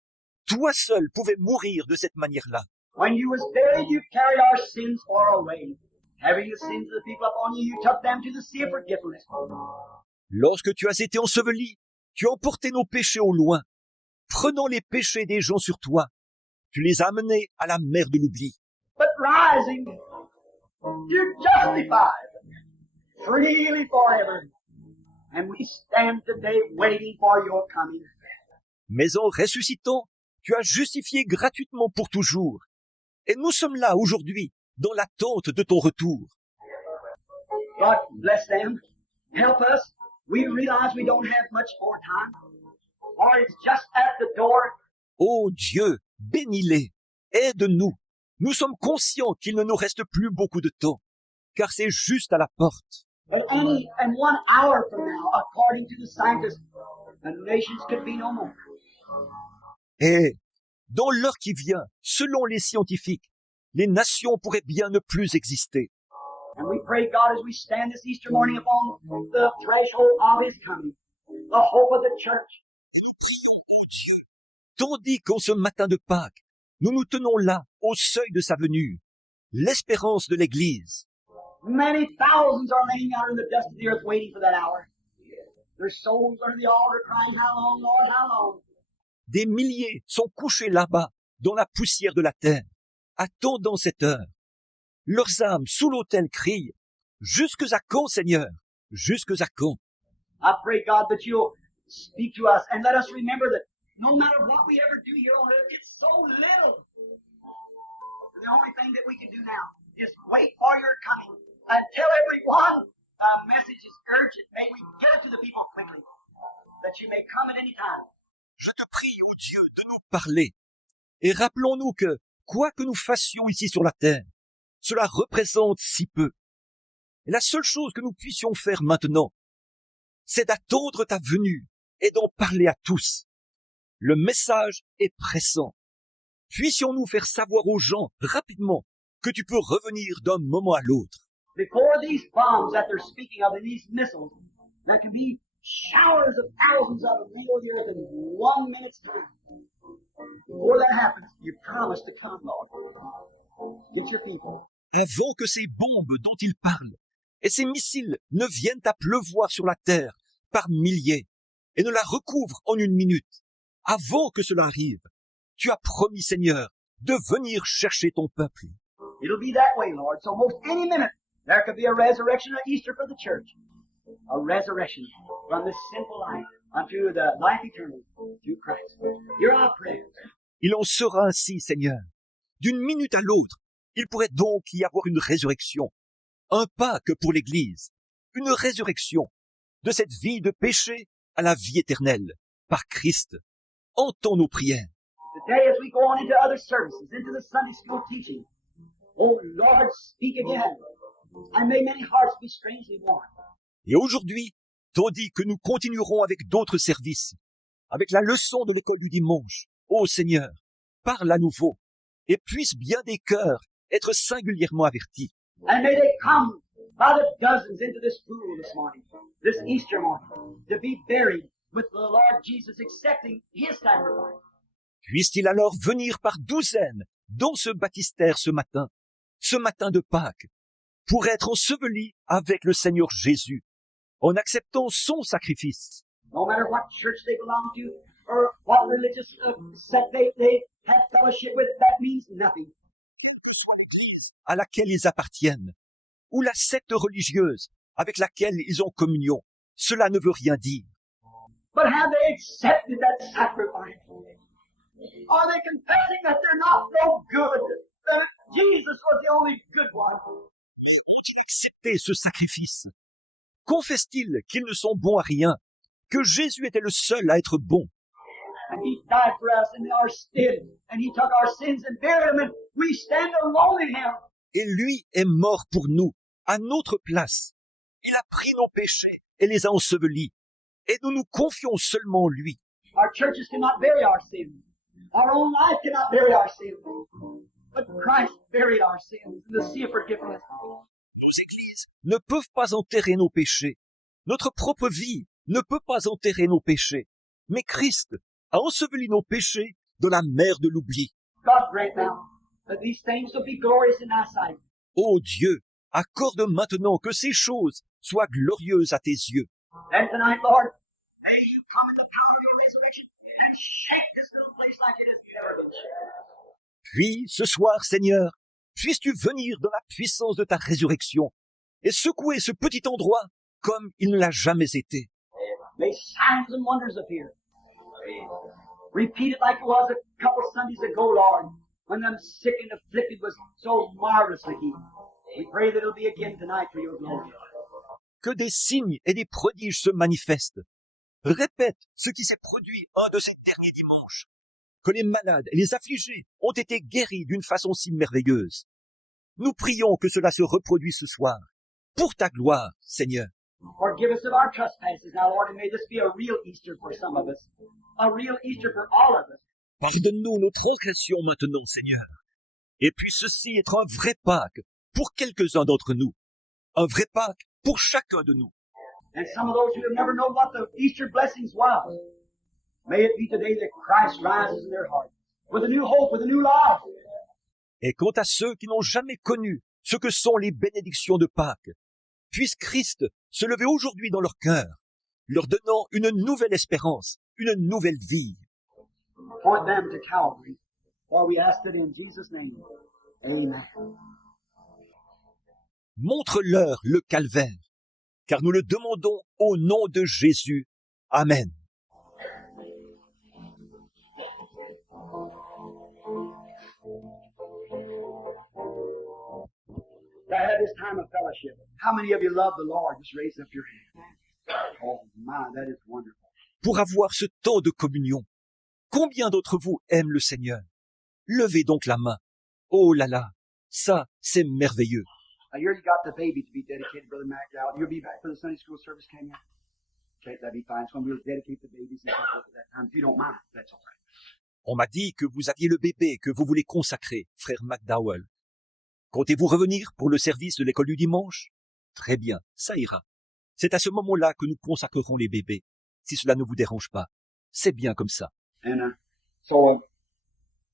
toi seul pouvais mourir de cette manière-là. When you was buried, you carried our sins far away. Having the sins of the people upon you, you took them to the sea of forgiveness. Lorsque tu as été enseveli, tu as emporté nos péchés au loin. Prenant les péchés des gens sur toi, tu les as amenés à la mer de l'oubli. But rising, you justified freely forever. And we stand today waiting for your coming. Mais en ressuscitant, tu as justifié gratuitement pour toujours. Et nous sommes là aujourd'hui, dans l'attente de ton retour. God bless them. Help us. We realize we don't have much more time. Or it's just at the door. Ô Dieu, bénis-les, aide-nous. Nous sommes conscients qu'il ne nous reste plus beaucoup de temps, car c'est juste à la porte. But any and 1 hour from now, according to the scientists, the nations could be no more. Et dans l'heure qui vient, selon les scientifiques, les nations pourraient bien ne plus exister. And we pray, God, as we stand this Easter morning upon the threshold of His coming, the hope of the church. Tandis qu'en ce matin de Pâques, nous nous tenons là, au seuil de sa venue, l'espérance de l'Église. Many thousands are laying out in the dust of the earth waiting for that hour. Their souls under the altar crying, how long, Lord, how long? Des milliers sont couchés là-bas, dans la poussière de la terre, attendant cette heure. Leurs âmes sous l'autel crient, jusque à quand, Seigneur? Jusque à quand? I pray, God, that you'll speak to us and let us remember that no matter what we ever do here on earth, it's so little. The only thing that we can do now is wait for your coming and tell everyone the message is urgent. May we get it to the people quickly, that you may come at any time. Je te prie, ô Dieu, de nous parler. Et rappelons-nous que, quoi que nous fassions ici sur la terre, cela représente si peu. Et la seule chose que nous puissions faire maintenant, c'est d'attendre ta venue et d'en parler à tous. Le message est pressant. Puissions-nous faire savoir aux gens rapidement que tu peux revenir d'un moment à l'autre. Before these bombs that they're speaking of and these missiles, there can be showers of thousands of them nail the earth in 1 minute's time. Before that happens, you promise to come, Lord. Get your people. Avant que ces bombes dont ils parlent et ces missiles ne viennent à pleuvoir sur la terre par milliers et ne la recouvrent en 1 minute, avant que cela arrive, tu as promis, Seigneur, de venir chercher ton peuple. It'll be that way, Lord. So most any minute, there could be a resurrection of Easter for the church. A resurrection from this sinful life unto the life eternal through Christ. Hear our prayers. Il en sera ainsi, Seigneur. D'une minute à l'autre, il pourrait donc y avoir une résurrection, un Pâques pour l'Église, une résurrection de cette vie de péché à la vie éternelle, par Christ. Entends nos prières. Today as we go on into other services, into the Sunday school teaching, oh Lord, speak again, and may many hearts be strangely warmed. Et aujourd'hui, tandis que nous continuerons avec d'autres services, avec la leçon de l'école du dimanche, ô Seigneur, parle à nouveau, et puissent bien des cœurs être singulièrement avertis. And may they come by the dozens into this pool this morning, this Easter morning, to be buried with the Lord Jesus, accepting His sacrifice. Puissent-ils alors venir par douzaines dans ce baptistère ce matin de Pâques, pour être ensevelis avec le Seigneur Jésus, en acceptant son sacrifice. No matter what church they belong to, or what religious sect they have fellowship with, that means nothing. Soit l'Église à laquelle ils appartiennent, ou la secte religieuse avec laquelle ils ont communion, cela ne veut rien dire. But have they accepted that sacrifice? Are they confessing that they're not no good? That Jesus was the only good one? Ont-ils accepté ce sacrifice? Confessent-ils qu'ils ne sont bons à rien, que Jésus était le seul à être bon? And He died for us in our stead, and He took our sins and buried them, and we stand alone in Him. Et lui est mort pour nous, à notre place. Il a pris nos péchés et les a ensevelis. Et nous nous confions seulement en lui. Our churches cannot bury our sins. Our own life cannot bury our sins. But Christ buried our sins in the sea of forgiveness. Nos églises ne peuvent pas enterrer nos péchés. Notre propre vie ne peut pas enterrer nos péchés. Mais Christ a enseveli nos péchés dans la mer de l'oubli. God grant now that these things will be glorious in thy sight. Ô Dieu, accorde maintenant que ces choses soient glorieuses à tes yeux. And tonight, Lord, may you come in the power of your resurrection and shake this little place like it has never been shaken. Puis, ce soir, Seigneur, puisses-tu venir dans la puissance de ta résurrection et secouer ce petit endroit comme il ne l'a jamais été. May signs and wonders appear. Repeat it like it was a couple Sundays ago, Lord, when them sick and afflicted was so marvelously healed. We pray that it'll be again tonight for your glory. Que des signes et des prodiges se manifestent. Répète ce qui s'est produit un de ces derniers dimanches. Que les malades et les affligés ont été guéris d'une façon si merveilleuse. Nous prions que cela se reproduise ce soir. Pour ta gloire, Seigneur. Forgive us of our trespasses now, Lord, and may this be a real Easter for some of us. A real Easter for all of us. Pardonne-nous nos transgressions maintenant, Seigneur. Et puis ceci être un vrai Pâques pour quelques-uns d'entre nous. Un vrai Pâques pour chacun de nous. And some of those who have never known what the Easter blessings was, may it be today that Christ rises in their heart with a new hope, with a new life. Et quant à ceux qui n'ont jamais connu ce que sont les bénédictions de Pâques, puisse Christ se lever aujourd'hui dans leur cœur, leur donnant une nouvelle espérance, une nouvelle vie. Point them to Calvary, for we ask it in Jesus' name. Amen. Montre-leur le calvaire, car nous le demandons au nom de Jésus. Amen. To have this time of fellowship. How many of you love the Lord? Just raise up your hand. Oh my, that is wonderful. Pour avoir ce temps de communion, combien d'entre vous aiment le Seigneur? Levez donc la main. Oh là là, ça, c'est merveilleux. Now here you got the baby to be dedicated, Brother McDowell. You'll be back for the Sunday school service, can you? Okay, that'd be fine. So we'll dedicate the babies and stuff at that time. If you don't mind, that's all right. On m'a dit que vous aviez le bébé que vous voulez consacrer, frère McDowell. Comptez-vous revenir pour le service de l'école du dimanche? Très bien, ça ira. C'est à ce moment-là que nous consacrerons les bébés, si cela ne vous dérange pas. C'est bien comme ça. And so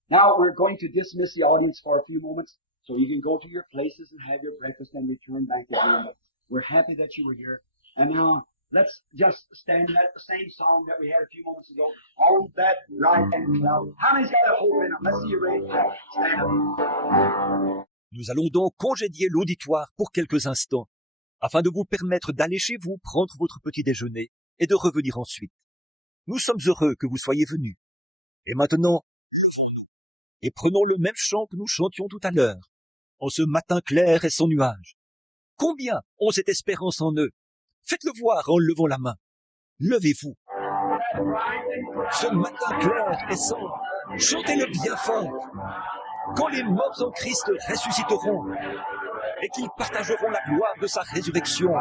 now we're going to dismiss the audience for a few moments, so you can go to your places and have your breakfast and return back again. But we're happy that you were here. And now Let's just stand that same song that we had a few moments ago. On that right hand cloud. How many's got that hope in them? Let's see you raise your hand. Stand up. Nous allons donc congédier l'auditoire pour quelques instants, afin de vous permettre d'aller chez vous prendre votre petit déjeuner et de revenir ensuite. Nous sommes heureux que vous soyez venus. Et maintenant, et prenons le même chant que nous chantions tout à l'heure, en ce matin clair et sans nuage. Combien ont cette espérance en eux? Faites-le voir en levant la main. Levez-vous. Ce matin clair et sans, chantez-le bien fort. Quand les morts en Christ ressusciteront et qu'ils partageront la gloire de sa résurrection,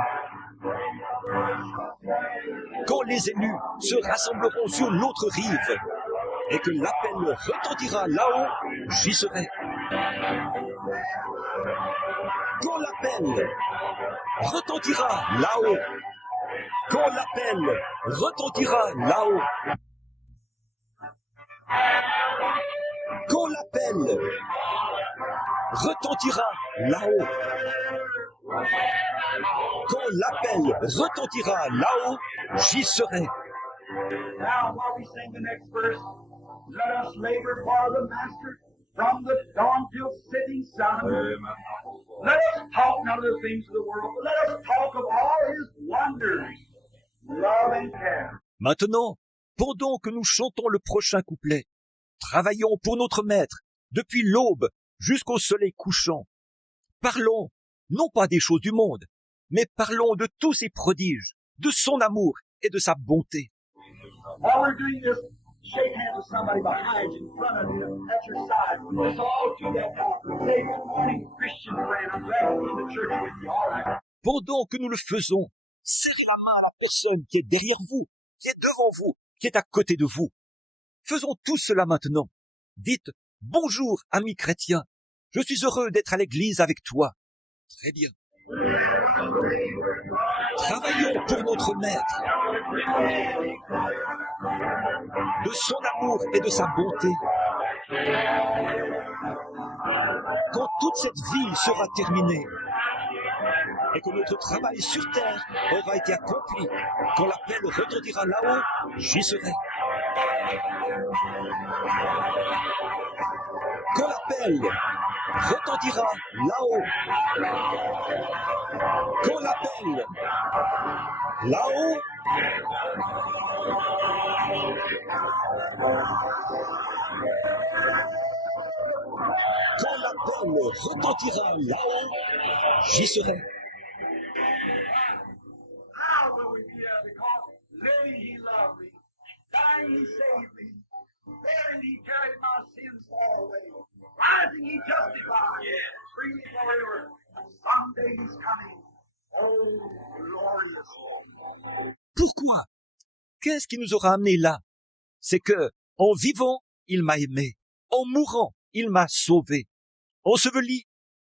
quand les élus se rassembleront sur l'autre rive et que l'appel retentira là-haut, j'y serai. Quand l'appel retentira là-haut, quand l'appel retentira là-haut, quand l'appel retentira là-haut, quand l'appel retentira là-haut, j'y serai. Now, while we sing the next verse, let us labor for the Master from the dawn till setting sun. Let us talk none of the things of the world, but let us talk of all His wonders, love and care. Maintenant, pendant que nous chantons le prochain couplet, travaillons pour notre Maître depuis l'aube jusqu'au soleil couchant. Parlons, non pas des choses du monde, mais parlons de tous ses prodiges, de son amour et de sa bonté. While we're doing this, shake hands with somebody behind you, in front of you, at your side. Let's all do that now. Say, good morning, Christian friend. I'm glad to be in the church with you. All right. Pendant que nous le faisons, serrez la main à la personne qui est derrière vous, qui est devant vous, qui est à côté de vous. Faisons tous cela maintenant. Dites, bonjour, ami chrétien. Je suis heureux d'être à l'église avec toi. Très bien. Travaillons pour notre Maître, de son amour et de sa bonté. Quand toute cette vie sera terminée et que notre travail sur terre aura été accompli, quand l'appel retentira là-haut, j'y serai. Quand l'appel retentira là-haut, quand l'appel là-haut, quand l'appel retentira là-haut, j'y serai. How will we be there? Because living He loved me, dying He saved me, buried He carried my sins far away, rising He justified, freely forever, and someday He's coming. Oh, glorious. Pourquoi? Qu'est-ce qui nous aura amenés là? C'est que, en vivant, il m'a aimé. En mourant, il m'a sauvé. Enseveli,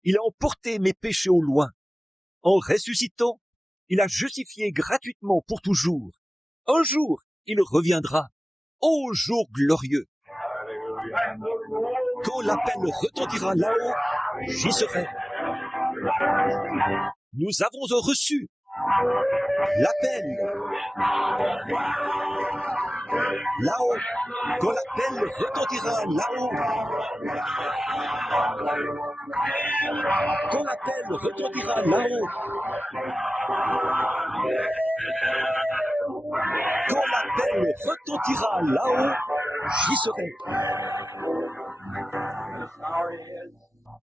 il a emporté mes péchés au loin. En ressuscitant, il a justifié gratuitement pour toujours. Un jour, il reviendra. Ô jour glorieux! Quand l'appel retentira là-haut, j'y serai. Nous avons reçu l'appel là-haut. Quand l'appel retentira là-haut, quand l'appel retentira là-haut, quand l'appel retentira là-haut, j'y serai.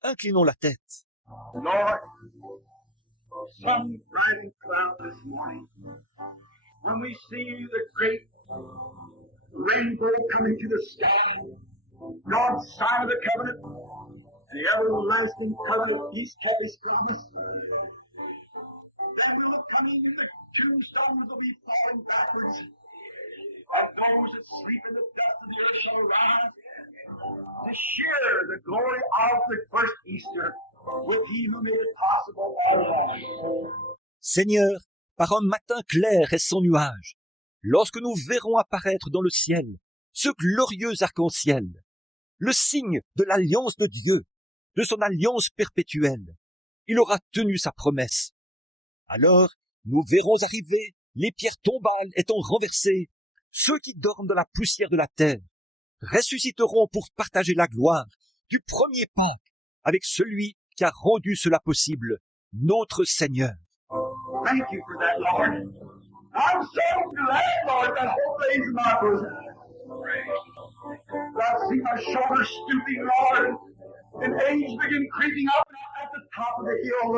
Inclinons la tête. Lord, some bright and cloud this morning, when we see the great rainbow coming to the sky, God's sign of the covenant, and the everlasting covenant, He's kept His promise. Then we'll look coming, and the tombstones will be falling backwards, and those that sleep in the dust of the earth shall arise to share the glory of the first Easter with He who made it possible all along. Seigneur, par un matin clair et sans nuage, lorsque nous verrons apparaître dans le ciel ce glorieux arc-en-ciel, le signe de l'alliance de Dieu, de son alliance perpétuelle, il aura tenu sa promesse. Alors, nous verrons arriver les pierres tombales étant renversées, ceux qui dorment dans la poussière de la terre ressusciteront pour partager la gloire du premier Pâques avec celui qui a rendu cela possible, notre Seigneur. Thank you for that, Lord. I'm so glad, Lord, that whole lays in my bosom. I see my shoulders stooping, Lord, and age begin creeping up at the top of the hill.